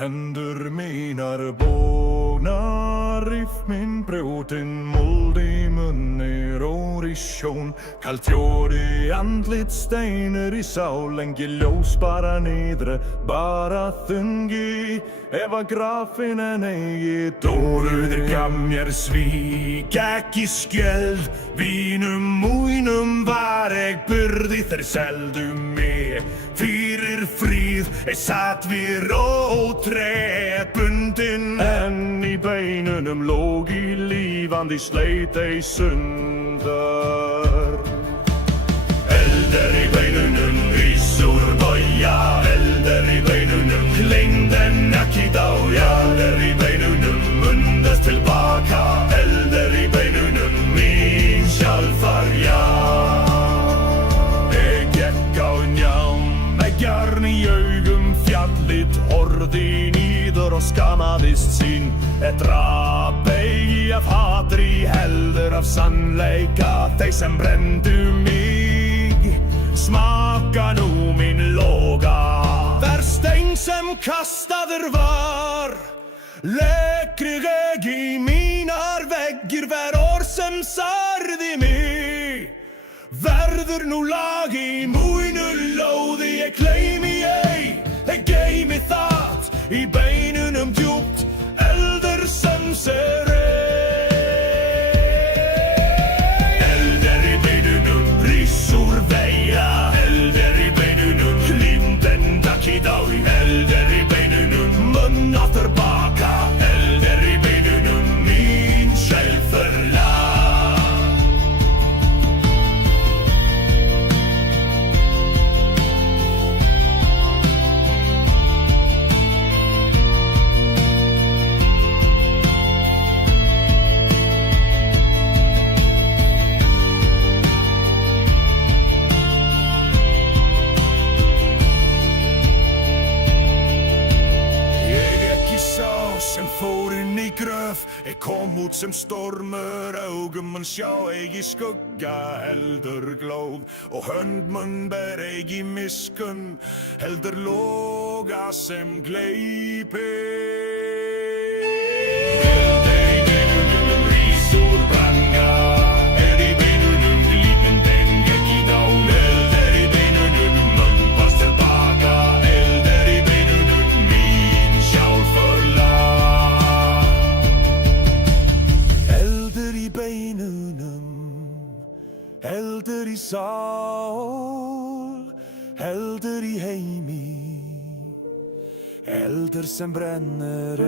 Händer minar bågnar, riff min broten, mold i mun er orisjon. Kallt jord i andligt, steiner i saulen, geljós bara nidre, bara þungi. Eva grafinen eigi dóruður gamjar svík, ekki skjöld, vínum múinum var eg byrði þeir seldu mig. Fyrir fríð, satt við rótré bundin, en í beinunum lóg í lífandi sleit ei sundar. Elder í beinunum, vísur boja, elder í beinunum, klingden ekki dája. Elder í beinunum, mundast tillbaka, elder í beinunum, mín sjálfar já. Ég gekk á njám, veggjarn í augum, fjallit horði nýður og skammaðist sín. Drap eigi af hatri, heldur af sannleika, þeir sem brenndu mig. Smaka nú mín loga, hver stein sem kastaður var. Leggri ég í mínar veggir, hver orð sem særði mig. Verður nú lag í múinu lóði, ég gleymi ei, ég geymi það í beinunum djúpt, eldur sem ser ei. Eldur í beinunum, rísur veia, eldur í beinunum, límden ekki dái. Eldur í beinunum, munn aftur baka, eldur í beinunum, mín sjæl förlag. Sem fór inn í gröf, ég kom út sem stormur, augum mun sjá eigi skugga, heldur glóð, og hönd mun ber eigi miskun, heldur loga sem gleypi. Eldur í beinunum, rísur branga, í beinunum, lífmyndin gekk í dán. Eldur í beinunum, munn bast tilbaka, eldur í beinunum, mín sjálfur lag. Heldur í sál, heldur í heimi, heldur sem brennur